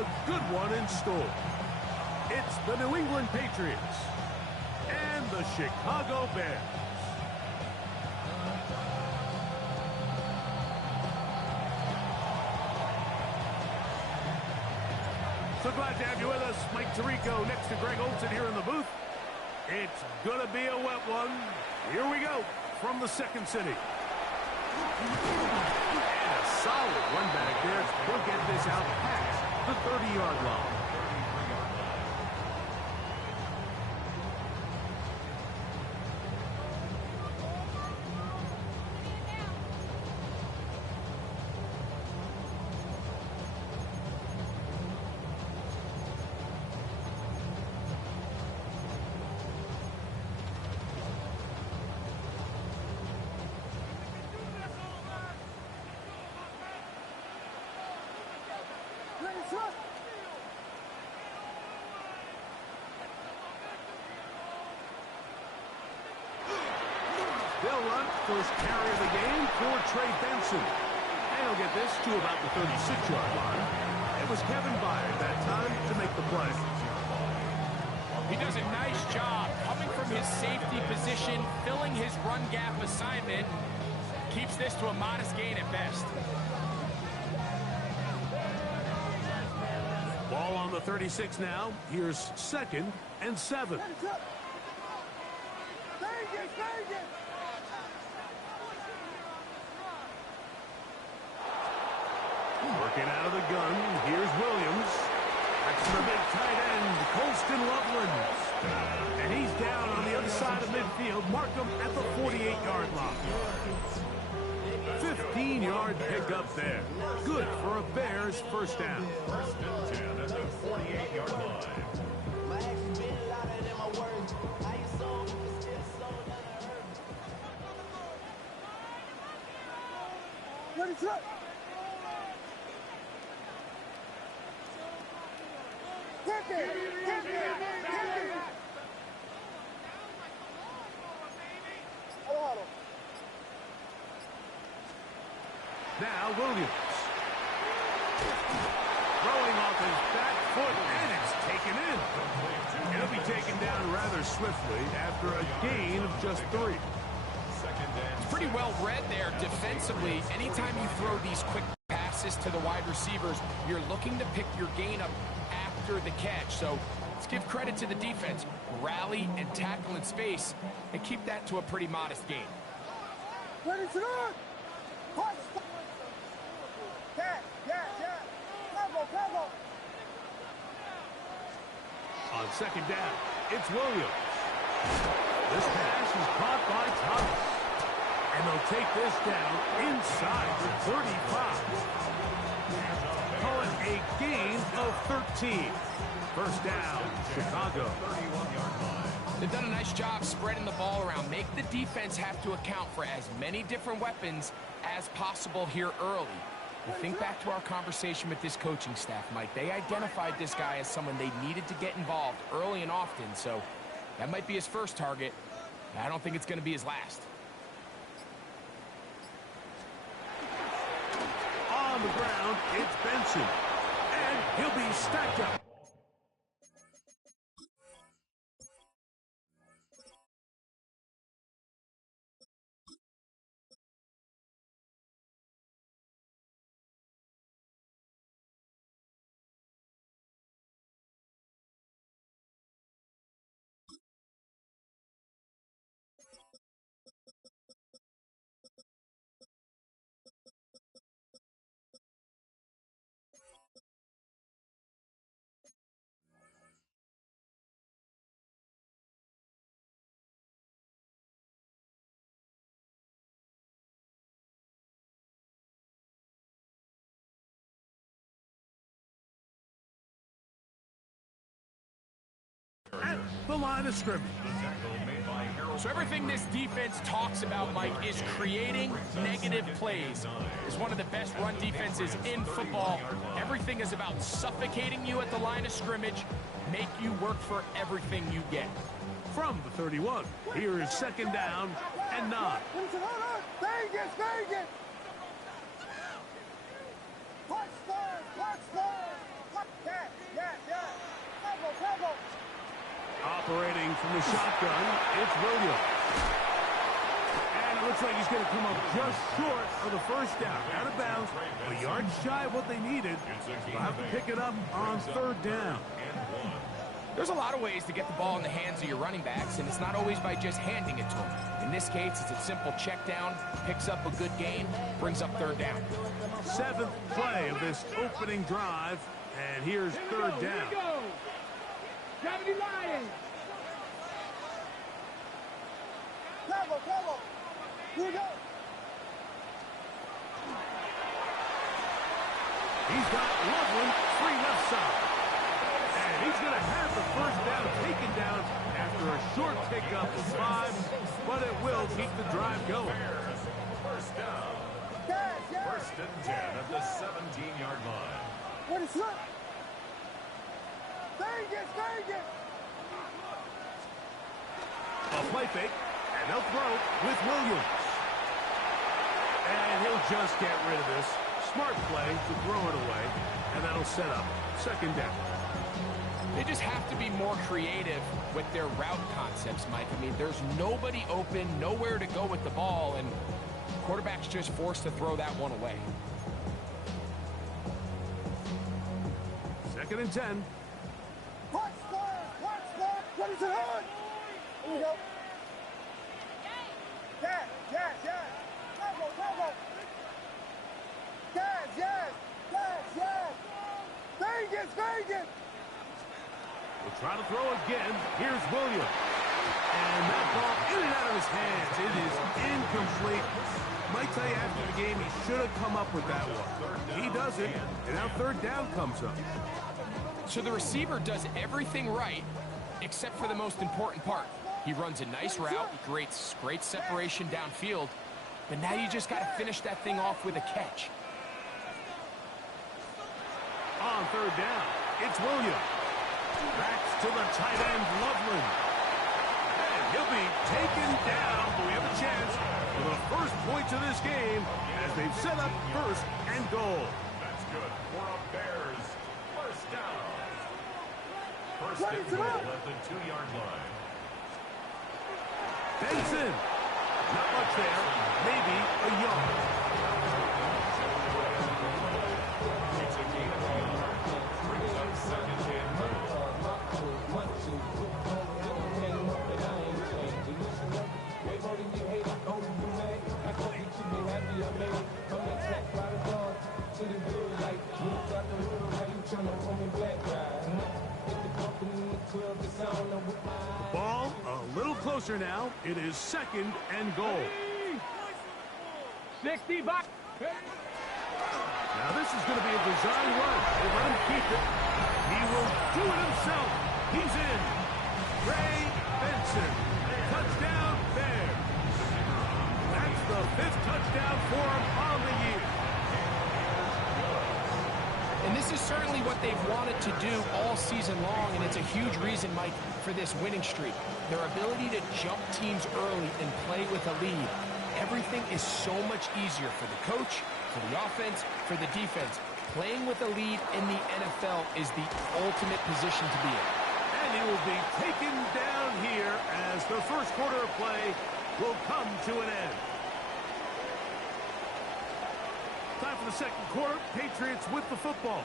a good one in store. It's the New England Patriots and the Chicago Bears. So glad to have you with us. Mike Tirico next to Greg Olsen here in the booth. It's going to be a wet one. Here we go from the second city. And a solid run back there. He'll get this out past the 30-yard line. They'll run first carry of the game for Trey Benson. And he'll get this to about the 36-yard line. It was Kevin Byard that time to make the play. He does a nice job coming from his safety position, filling his run gap assignment. Keeps this to a modest gain at best. Ball on the 36 now. Here's 2nd and 7. Working out of the gun, here's Williams. That's the big tight end, Colston Loveland. And he's down on the other side of midfield. Mark him at the 48-yard line. 15-yard pickup there. Good for a Bears first down. First and 10 at the 48-yard line. Now Williams. Throwing off his back foot, and it's taken in. It'll be taken down rather swiftly after a gain of just 3. It's pretty well read there defensively. Anytime you throw these quick passes to the wide receivers, you're looking to pick your gain up after the catch. So let's give credit to the defense. Rally and tackle in space and keep that to a pretty modest gain. On 2nd down, it's Williams. This pass is caught by Thomas. And they'll take this down inside the 35. Call it a gain of 13. First down, Chicago. They've done a nice job spreading the ball around. Make the defense have to account for as many different weapons as possible here early. And think back to our conversation with this coaching staff, Mike. They identified this guy as someone they needed to get involved early and often. So that might be his first target. I don't think it's going to be his last. On the ground, it's Benson. And he'll be stacked up. At the line of scrimmage. So everything this defense talks about, Mike, is creating negative plays. It's one of the best run defenses in football. Everything is about suffocating you at the line of scrimmage, make you work for everything you get. From the 31, here is 2nd down and 9. Touchdown! Operating from the shotgun, it's Williams. And it looks like he's going to come up just short of the first down. Out of bounds, a yard shy of what they needed. They'll have to pick it up on third down. There's a lot of ways to get the ball in the hands of your running backs, and it's not always by just handing it to them. In this case, it's a simple check down, picks up a good gain, brings up third down. Seventh play of this opening drive, and here's third down. Here we go. Gravity Lions. Bravo. Here we go. He's got Loveland free left side. And he's going to have the first down taken down after a short pickup of 5, but it will keep the drive going. First down. First and 10 at the 17-yard line. What is that? Vegas. A play fake, and they'll throw with Williams. And he'll just get rid of this. Smart play to throw it away, and that'll set up second down. They just have to be more creative with their route concepts, Mike. I mean, there's nobody open, nowhere to go with the ball, and quarterback's just forced to throw that one away. Second and 10. Watch square. What is it on? Here we go. Yes. Bravo. Yes. Vegas. We'll try to throw again. Here's Williams. And that ball in and out of his hands. It is incomplete. Might tell you after the game he should have come up with that one. He doesn't, and now third down comes up. So the receiver does everything right except for the most important part. He runs a nice route, he creates great separation downfield, but now you just got to finish that thing off with a catch. On third down, it's Williams. Backs to the tight end, Loveland. And he'll be taken down, but we have a chance for the first points of this game as they've set up first and goal. That's good for a Bears. First down. First and goal at the 2-yard line. Benson. Not much there. Maybe a yard. It's a gain of 2 yards. Brings up second and goal. Ball a little closer now. It is second and goal. 60 back. Now this is going to be a design run. They let him keep it. He will do it himself. He's in. Ray Benson. Touchdown Bears. That's the 5th touchdown for him on the year. And this is certainly what they've wanted to do all season long, and it's a huge reason, Mike, for this winning streak. Their ability to jump teams early and play with a lead. Everything is so much easier for the coach, for the offense, for the defense. Playing with a lead in the NFL is the ultimate position to be in. And he will be taken down here as the first quarter of play will come to an end. Time for the second quarter. Patriots with the football.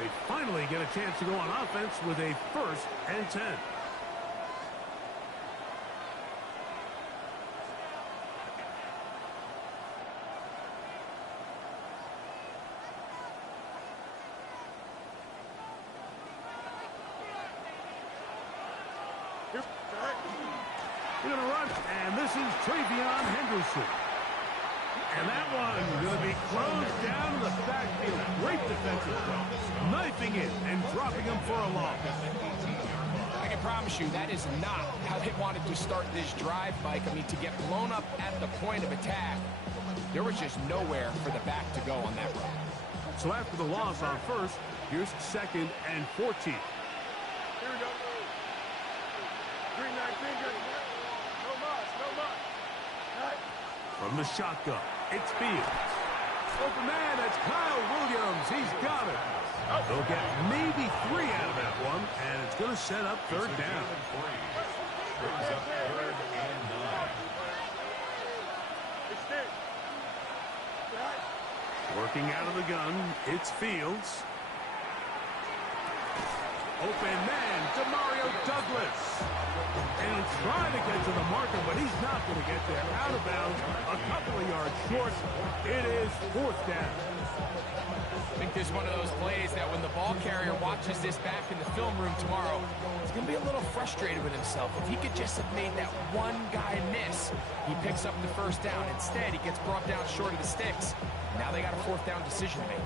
They finally get a chance to go on offense with a 1st and 10. We're going to run, and this is Travion Henderson. And that one going to be closed down in the backfield. Great defensive play. Knifing it and dropping him for a loss. I can promise you that is not how they wanted to start this drive, Mike. I mean, to get blown up at the point of attack, there was just nowhere for the back to go on that run. So after the loss on first, here's second and 14. Here we go. Green 19. No much. From the shotgun, it's Fields. Open man, that's Kyle Williams. He's got it. They'll get maybe 3 out of that one. down, and it's going to set up third down. Brings up 3rd and 9. Working out of the gun, it's Fields. Open man, Demario Douglas. And he'll try to get to the marker, but he's not going to get there. Out of bounds, a couple of yards short. It is 4th down. I think this is one of those plays that when the ball carrier watches this back in the film room tomorrow, he's going to be a little frustrated with himself. If he could just have made that one guy miss, he picks up the 1st down. Instead, he gets brought down short of the sticks. Now they got a 4th down decision to make.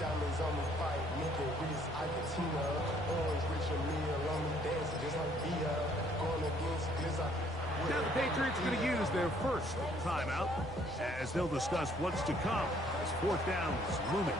Diamonds on me pipe, nigga, wrist, Argentina, orange, Richard Mille, on me dancing just like Via, going against this, Now the Patriots are going to use their first timeout as they'll discuss what's to come as 4th down is looming.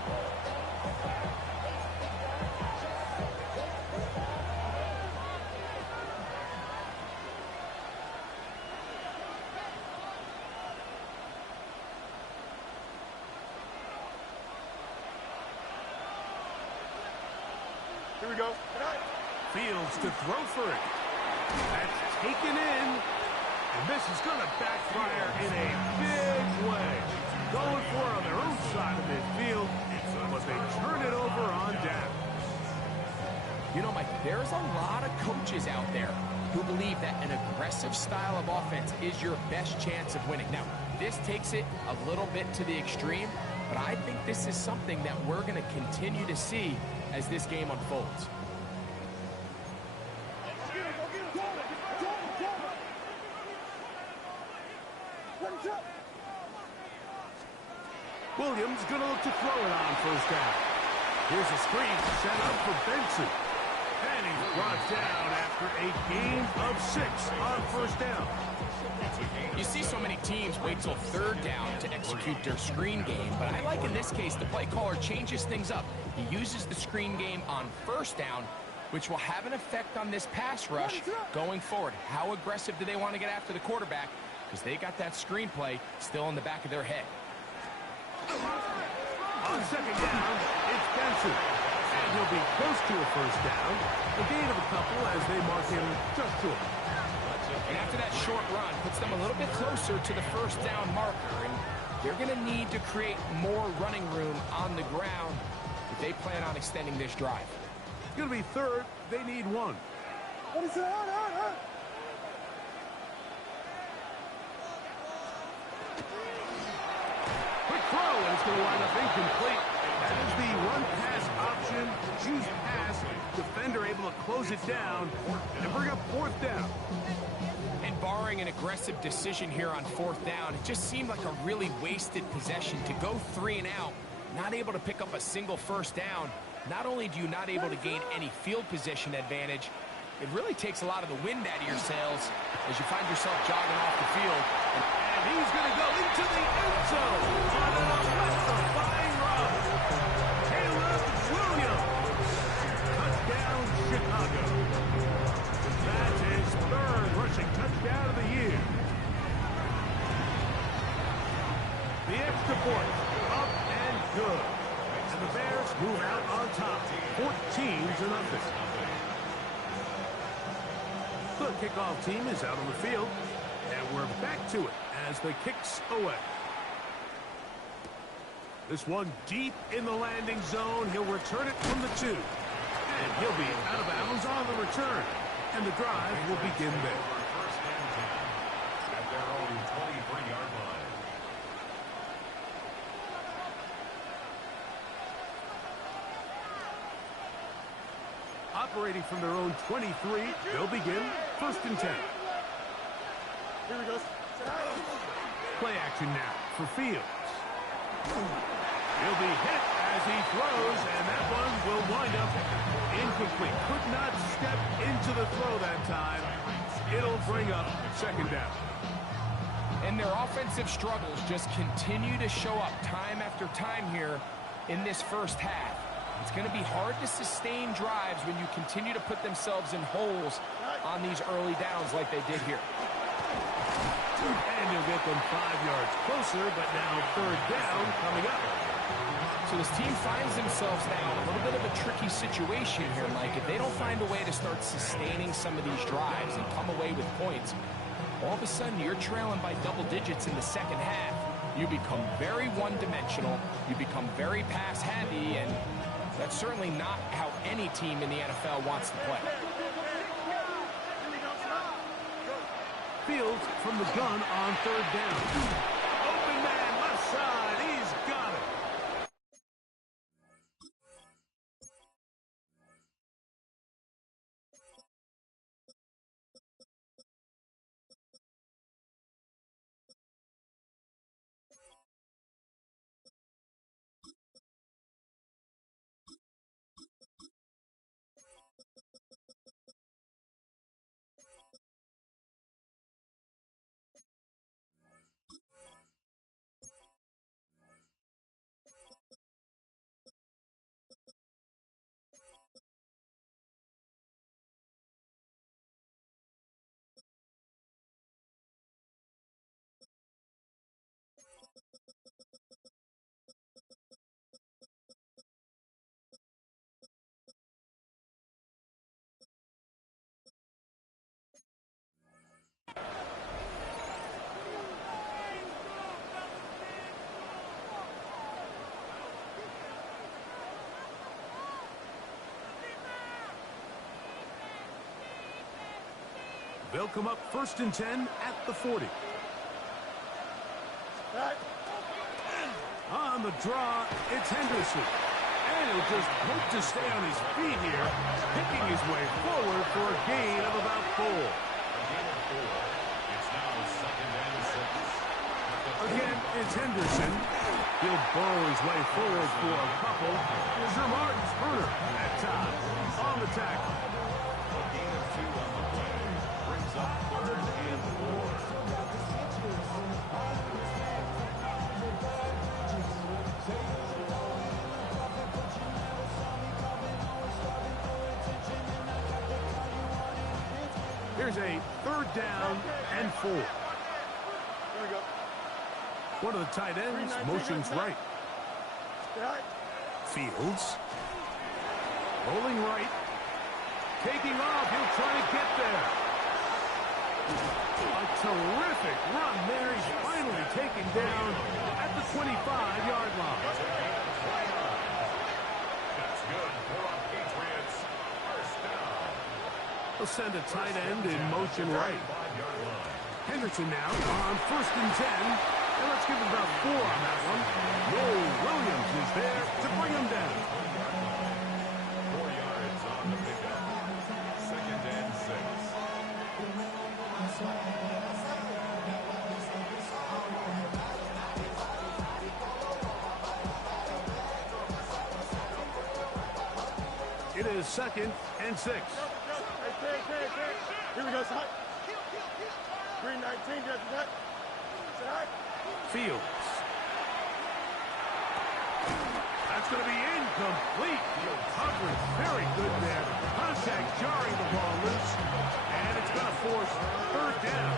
Here we go. Fields to throw for it. That's taken in. And this is going to backfire in a big way. Going for it on their own side of midfield, but they turn it over on down. You know, Mike, there's a lot of coaches out there who believe that an aggressive style of offense is your best chance of winning. Now, this takes it a little bit to the extreme, but I think this is something that we're going to continue to see as this game unfolds. Williams going to look to throw it on 1st down. Here's a screen set up for Benson. And he's brought down after a gain of 6 on 1st down. You see so many teams wait till 3rd down to execute their screen game, but I like in this case the play caller changes things up. He uses the screen game on 1st down, which will have an effect on this pass rush going forward. How aggressive do they want to get after the quarterback? Because they got that screenplay still in the back of their head. On 2nd down, it's Benson. And he'll be close to a 1st down. A gain of a couple as they mark him just short. And after that short run, puts them a little bit closer to the 1st down marker. And they're going to need to create more running room on the ground if they plan on extending this drive. It's going to be 3rd. They need 1. What is it? Quick throw, and it's going to wind up incomplete. That is the run-pass option. Choose pass. Defender able to close it down and bring up 4th down. And barring an aggressive decision here on 4th down, it just seemed like a really wasted possession to go 3 and out, not able to pick up a single 1st down. Not only do you not able to gain any field position advantage, it really takes a lot of the wind out of your sails as you find yourself jogging off the field. And he's going to go into the end zone on an electrifying run. Caleb Williams. Touchdown, Chicago. That's his 3rd rushing touchdown of the year. The extra point, up and good. And the Bears move out on top, 14-0. The kickoff team is out on the field, and we're back to it as the kick's away. This one deep in the landing zone. He'll return it from the 2. And he'll be out of bounds on the return. And the drive will begin there. First and 10 at their own 23-yard line. Operating from their own 23, they'll begin 1st and 10. Here we go. Play action now for Fields. He'll be hit as he throws, and that one will wind up incomplete. Could not step into the throw that time. It'll bring up 2nd down. And their offensive struggles just continue to show up time after time here in this 1st half. It's going to be hard to sustain drives when you continue to put themselves in holes on these early downs like they did here. And you'll get them 5 yards closer, but now 3rd down coming up. So this team finds themselves now in a little bit of a tricky situation here, Mike. If they don't find a way to start sustaining some of these drives and come away with points, all of a sudden you're trailing by double digits in the second half. You become very one-dimensional, you become very pass-heavy, and that's certainly not how any team in the NFL wants to play. Fields from the gun on third down. Open man, left side. He's got it. They'll come up 1st and 10 at the 40. On the draw, it's Henderson. And he'll just hope to stay on his feet here, picking his way forward for a gain of about 4. It's now 2nd and 6. Again, it's Henderson. He'll burrow his way forward for a couple. Here's Martin Spurner at top on the tackle. A gain of 2 on the play. Brings up 3rd and 4. Here's a 3rd down and 4. Here we go. One of the tight ends motions right. Fields. Rolling right. Taking off. He'll try to get there. A terrific run there. He's finally taken down at the 25-yard line. That's good for our Patriots. First down. They'll send a tight end in motion right. 5-yard line. Henderson now on 1st and 10. And let's give him about 4 on that one. Noel Williams is there to bring him down. 4 yards on the pickup. 2nd and 6. It is 2nd and 6. Here we go, son. Green 19, just that. Fields. That's going to be incomplete. Coverage very good there. Contact jarring the ball loose. And it's going to force 3rd down.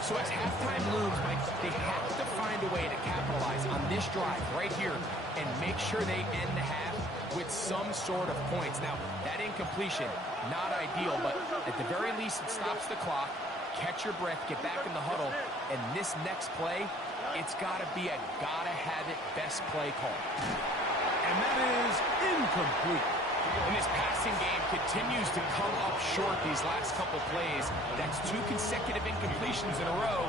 So as halftime looms, Mike, they have to find a way to capitalize on this drive right here and make sure they end the half with some sort of points. Now, that incompletion, not ideal, but at the very least it stops the clock. Catch your breath, get back in the huddle, and this next play, it's got to be a gotta-have-it best play call. And that is incomplete. And this passing game continues to come up short these last couple plays. That's 2 consecutive incompletions in a row.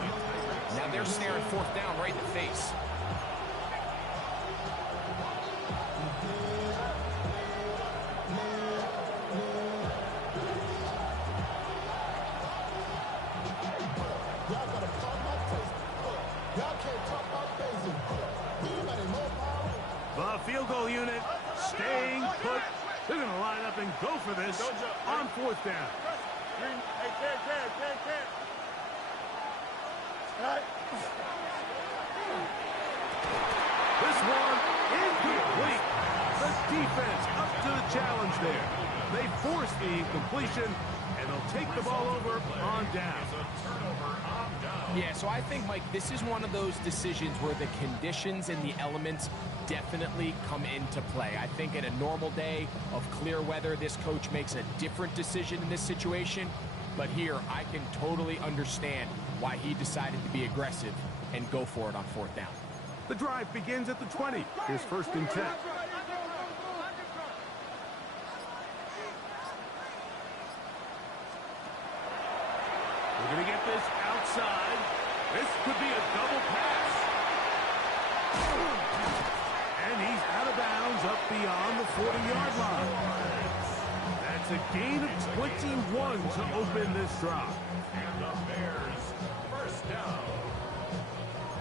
Now they're staring 4th down right in the face. The field goal unit staying put. They're going to line up and go for this on 4th down. Green, hey, Ken. This one incomplete. The defense up to the challenge there. They force the incompletion, and they'll take the ball over on down. Yeah, so I think, Mike, this is one of those decisions where the conditions and the elements definitely come into play. I think in a normal day of clear weather, this coach makes a different decision in this situation. But here, I can totally understand why he decided to be aggressive and go for it on 4th down. The drive begins at the 20. Here's 1st and 10. We're going to get this outside. This could be a double pass. And he's out of bounds up beyond the 40-yard line. That's a gain of 21 to open this drive. And the Bears, 1st down.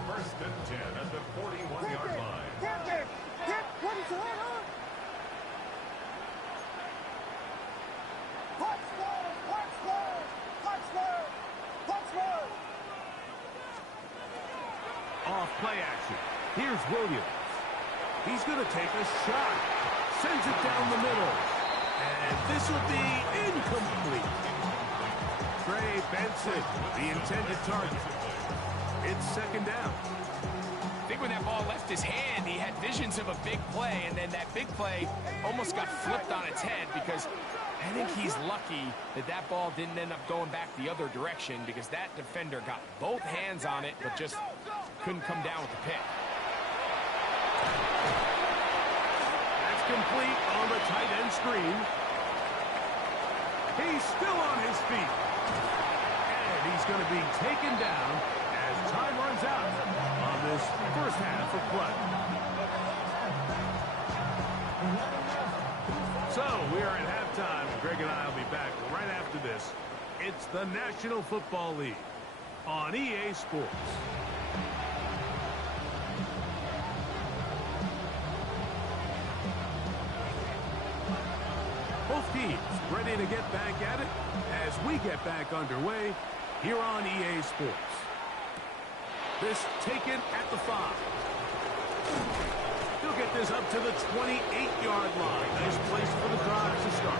1st and 10 at the 41-yard line. Get, what is it on? Off play action. Here's Williams. He's going to take a shot. Sends it down the middle. And this will be incomplete. Trey Benson, the intended target. It's 2nd down. I think when that ball left his hand, he had visions of a big play, and then that big play almost got flipped on its head because I think he's lucky that that ball didn't end up going back the other direction because that defender got both hands on it but just couldn't come down with the pick. That's complete on the tight end screen. He's still on his feet. And he's going to be taken down as time runs out on this 1st half of play. So we are at halftime. Greg and I will be back right after this. It's the National Football League on EA Sports. Both teams ready to get back at it as we get back underway here on EA Sports. This taken at the 5. He'll get this up to the 28-yard line. Nice place for the drive to start.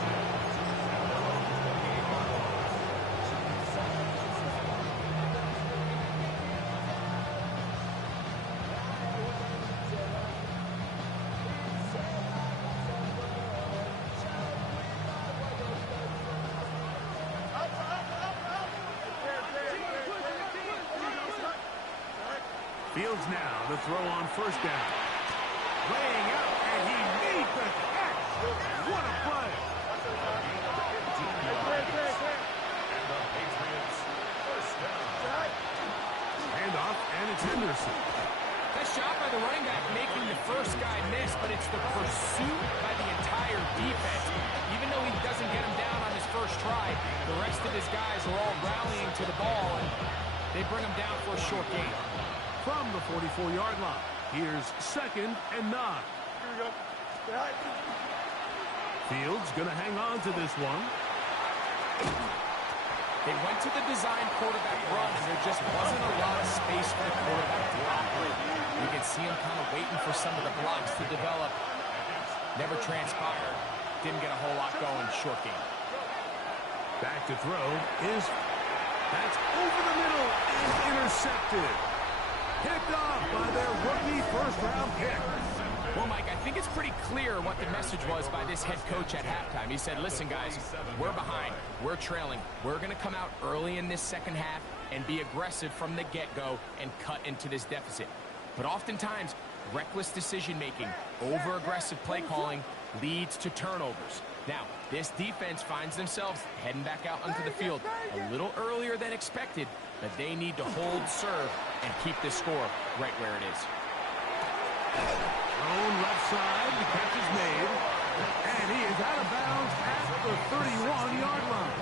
Fields now the throw on 1st down. Laying out, and he made the catch. What a play. Handoff, and it's Henderson. Nice job by the running back making the first guy miss, but it's the pursuit by the entire defense. Even though he doesn't get him down on his first try, the rest of his guys are all rallying to the ball, and they bring him down for a short gain. From the 44-yard line, here's 2nd and 9. Here we go. Fields going to hang on to this one. They went to the design quarterback run, and there just wasn't a lot of space for the quarterback to operate. You can see him kind of waiting for some of the blocks to develop. Never transpired. Didn't get a whole lot going. Short game. Back to throw is... That's over the middle and intercepted. Picked off by their rookie 1st-round pick. Well, Mike, I think it's pretty clear what the message was by this head coach at halftime. He said, listen, guys, we're behind. We're trailing. We're going to come out early in this 2nd half and be aggressive from the get-go and cut into this deficit. But oftentimes, reckless decision-making, over-aggressive play calling leads to turnovers. Now, this defense finds themselves heading back out onto the field a little earlier than expected, but they need to hold serve and keep this score right where it is. Thrown left side, the catch is made, and he is out of bounds at the 31-yard line.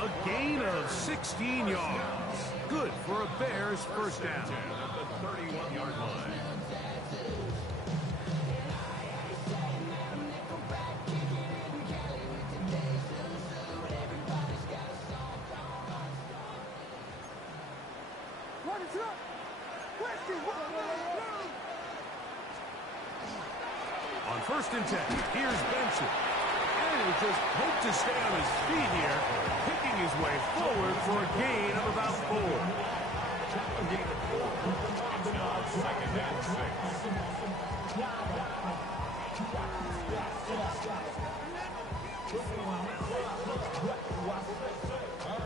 A gain of 16 yards. Good for a Bears 1st down. At the 31-yard line. On first and 10. Here's Benson. And he just hoped to stay on his feet here, picking his way forward for a gain of about 4. Now second and 6.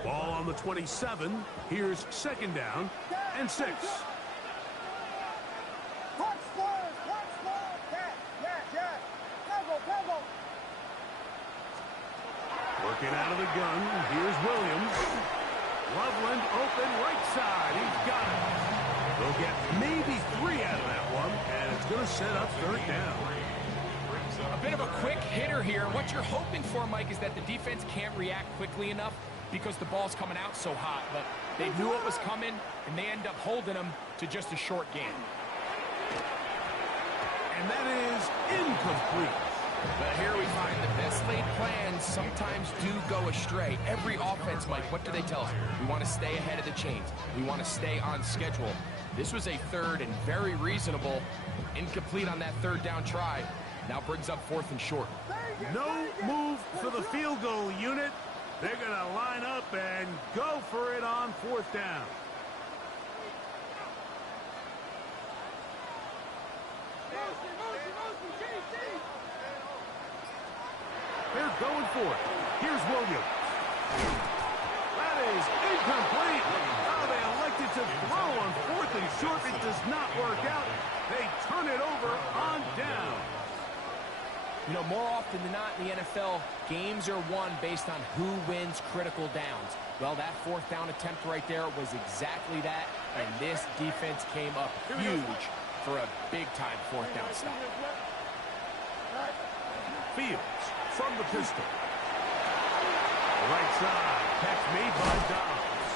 Ball on the 27. Here's second down and 6. Working out of the gun. Here's Williams. Loveland open right side. He's got it. They'll get maybe 3 out of that one, and it's going to set up third down. A bit of a quick hitter here. What you're hoping for, Mike, is that the defense can't react quickly enough because the ball's coming out so hot. But they knew it was coming, and they end up holding them to just a short gain. And that is incomplete. But here we find that best laid plans sometimes do go astray. Every offense, Mike, what do they tell us? We want to stay ahead of the chains. We want to stay on schedule. This was a third and very reasonable. Incomplete on that third down try. Now brings up 4th and short. No move for the field goal unit. They're going to line up and go for it on 4th down. They're going for it. Here's Williams. That is incomplete. Oh, they elected to throw on 4th and short. It does not work out. They turn it over on down. You know, more often than not in the NFL, games are won based on who wins critical downs. Well, that 4th down attempt right there was exactly that, and this defense came up huge for a big-time 4th down stop. Fields from the pistol. Right side, catch made by Dobbs.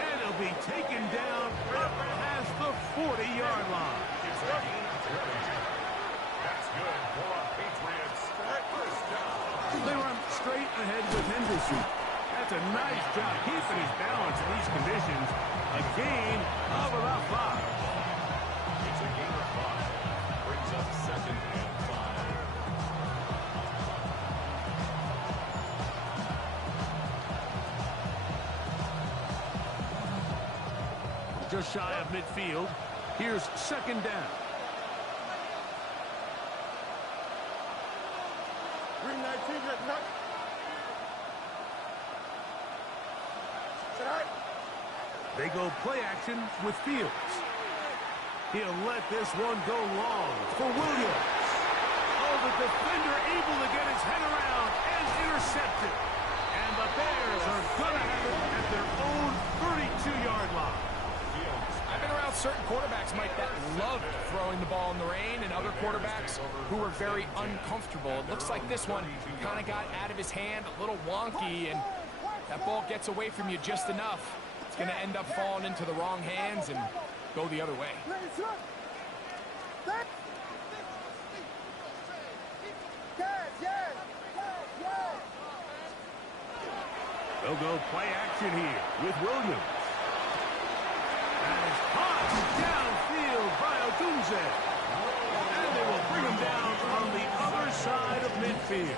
And he'll be taken down up past the 40-yard line. That's good for a Patriots first down. They run straight ahead with Henderson. That's a nice job keeping his balance in these conditions. A gain of about 5. It's a gain of 5. Brings up 2nd and 5. Just shy of midfield. Here's second down. Green 19, get cut. They go play action with Fields. He'll let this one go long for Williams. Oh, the defender able to get his head around and intercept it. And the Bears are going to have it at their own 32-yard line. I've been around certain quarterbacks, Mike, that loved throwing the ball in the rain, and other quarterbacks who were very uncomfortable. It looks like this one kind of got out of his hand, a little wonky, and that ball gets away from you just enough. It's going to end up falling into the wrong hands and go the other way. They'll go play action here with Williams. That is hot downfield by Odunze. And they will bring him down on the other side of midfield.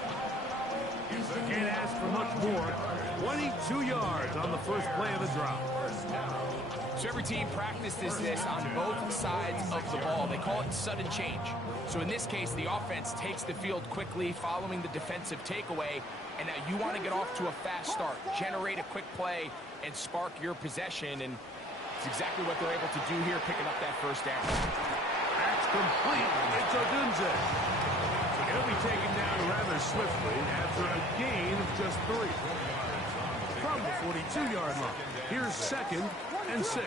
Can't ask for much more. 22 yards on the first play of the drop. So every team practices this on both sides of the ball. They call it sudden change. So in this case, the offense takes the field quickly following the defensive takeaway. And now you want to get off to a fast start, generate a quick play, and spark your possession. And it's exactly what they're able to do here, picking up that first down. That's complete. It's Odunze. He'll be taken down rather swiftly after a gain of just 3. From the 42-yard line. Here's second and 6.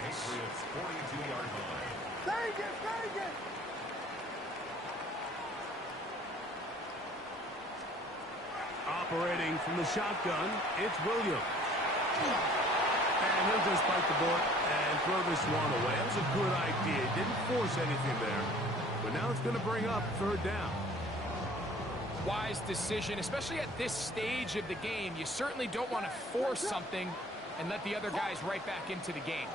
Operating from the shotgun, it's Williams. And he'll just bite the bullet and throw this one away. That was a good idea. Didn't force anything there. But now it's going to bring up third down. Wise decision, especially at this stage of the game. You certainly don't want to force something and let the other guys right back into the game.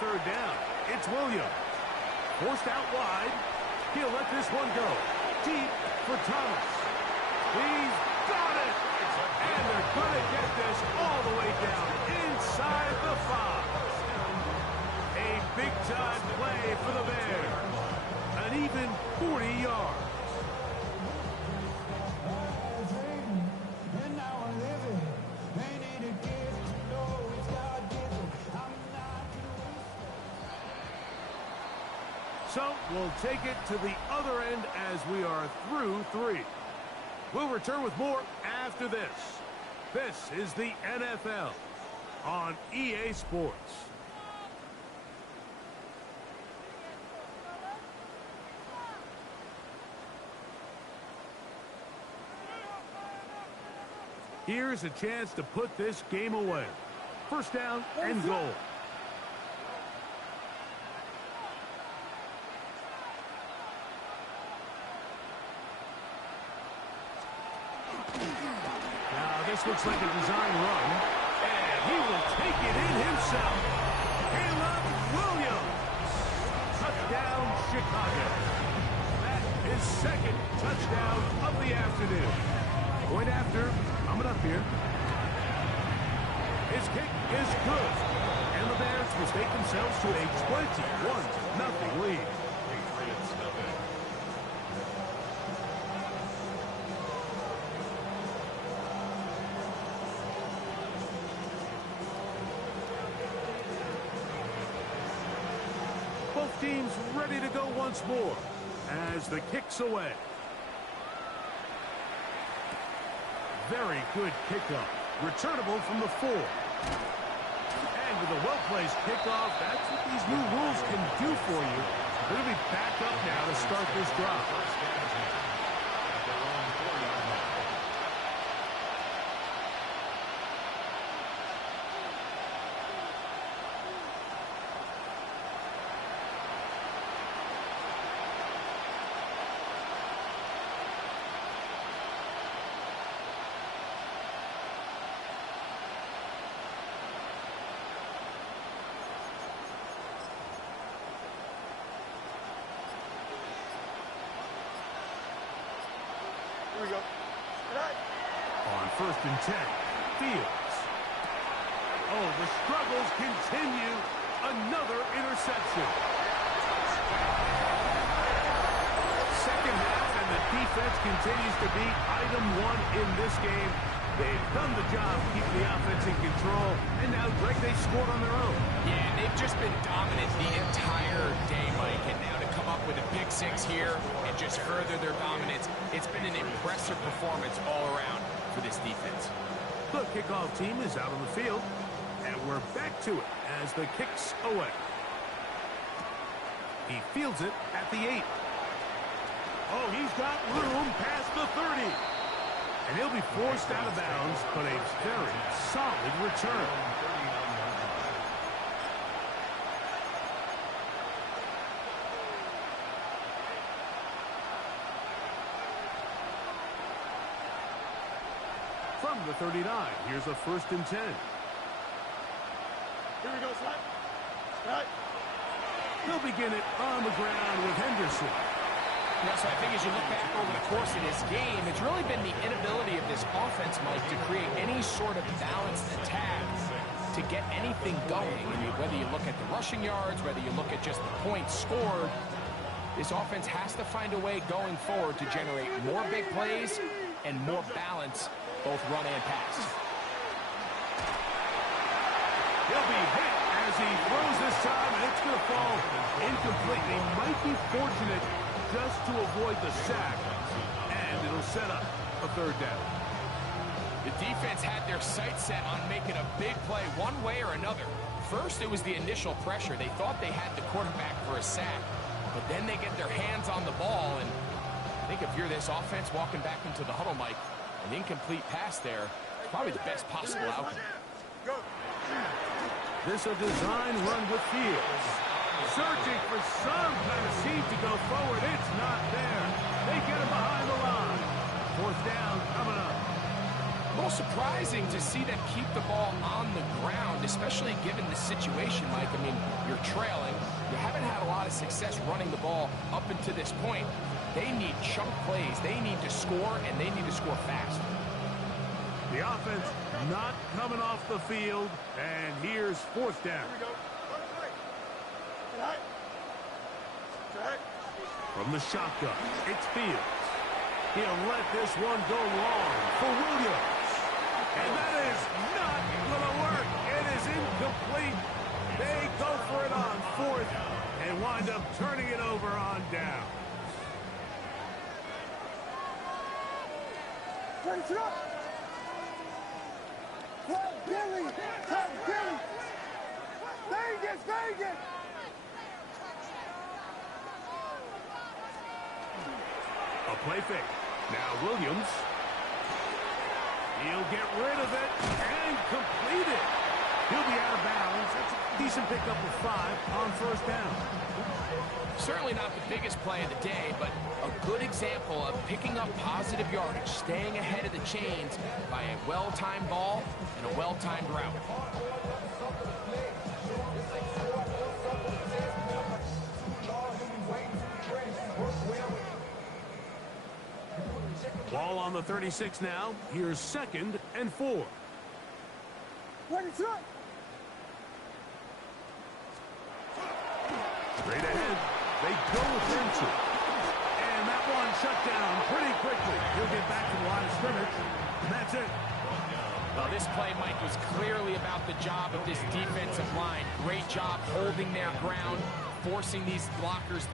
third down. It's Williams. Forced out wide. He'll let this one go. Deep for Thomas. He's got it! And they're going to get this all the way down inside the 5. A big-time play for the Bears. An even 40 yards. So we'll take it to the other end as we are through 3. We'll return with more after this. This is the NFL on EA Sports. Here's a chance to put this game away. First down and goal. This looks like a design run, and he will take it in himself. Caleb Williams. Touchdown, Chicago. That is second touchdown of the afternoon. Point after, coming up here. His kick is good, and the Bears will take themselves to a 21-0 lead. Both teams ready to go once more as the kick's away. Very good kickoff. Returnable from the 4. And with a well-placed kickoff, that's what these new rules can do for you. They'll be back up now to start this drive. Here we go. On first and 10, Fields. Oh, the struggles continue. Another interception. Second half, and the defense continues to be item 1 in this game. They've done the job keeping the offense in control, and now, Greg, they scored on their own. Yeah, and they've just been dominant the entire day, Mike, and now to come up with a pick 6 here and just further their dominance, it's been an impressive performance all around for this defense. The kickoff team is out on the field, and we're back to it as the kick's away. He fields it at the 8. Oh, he's got room past the 30. And he'll be forced out of bounds, but a very solid return. From the 39, here's a first and 10. Here we go, Slide. Slide. He'll begin it on the ground with Henderson. Yeah, so I think as you look back over the course of this game, it's really been the inability of this offense, Mike, to create any sort of balanced attack to get anything going. I mean, whether you look at the rushing yards, whether you look at just the points scored, this offense has to find a way going forward to generate more big plays and more balance, both run and pass. He'll be hit as he throws this time, and it's going to fall incomplete. They might be fortunate just to avoid the sack, and it'll set up a third down. The defense had their sights set on making a big play one way or another. First, it was the initial pressure. They thought they had the quarterback for a sack, but then they get their hands on the ball, and I think if you're this offense walking back into the huddle, Mike, an incomplete pass there is probably the best possible outcome. This a design run with Fields. Searching for some kind of seed to go forward. It's not there. They get him behind the line. Fourth down coming up. little surprising to see them keep the ball on the ground, especially given the situation, Mike. I mean, you're trailing. You haven't had a lot of success running the ball up until this point. They need chunk plays. They need to score, and they need to score fast. The offense not coming off the field, and here's fourth down. From the shotgun, it's Fields. He'll let this one go long for Williams. And that is not going to work. It is incomplete. They go for it on fourth and wind up turning it over on down. Raise it up. Tell Billy. Tell Billy. Vegas, Vegas. A play fake. Now Williams. He'll get rid of it and complete it. He'll be out of bounds. That's a decent pickup of 5 on first down. Certainly not the biggest play of the day, but a good example of picking up positive yardage, staying ahead of the chains by a well-timed ball and a well-timed route. Ball on the 36 now. Here's 2nd and 4. Ready to run. Straight ahead. They go with Benson. And that one shut down pretty quickly. He'll get back to the line of scrimmage. And that's it. Well, this play, Mike, was clearly about the job of this defensive line. Great job holding their ground, forcing these blockers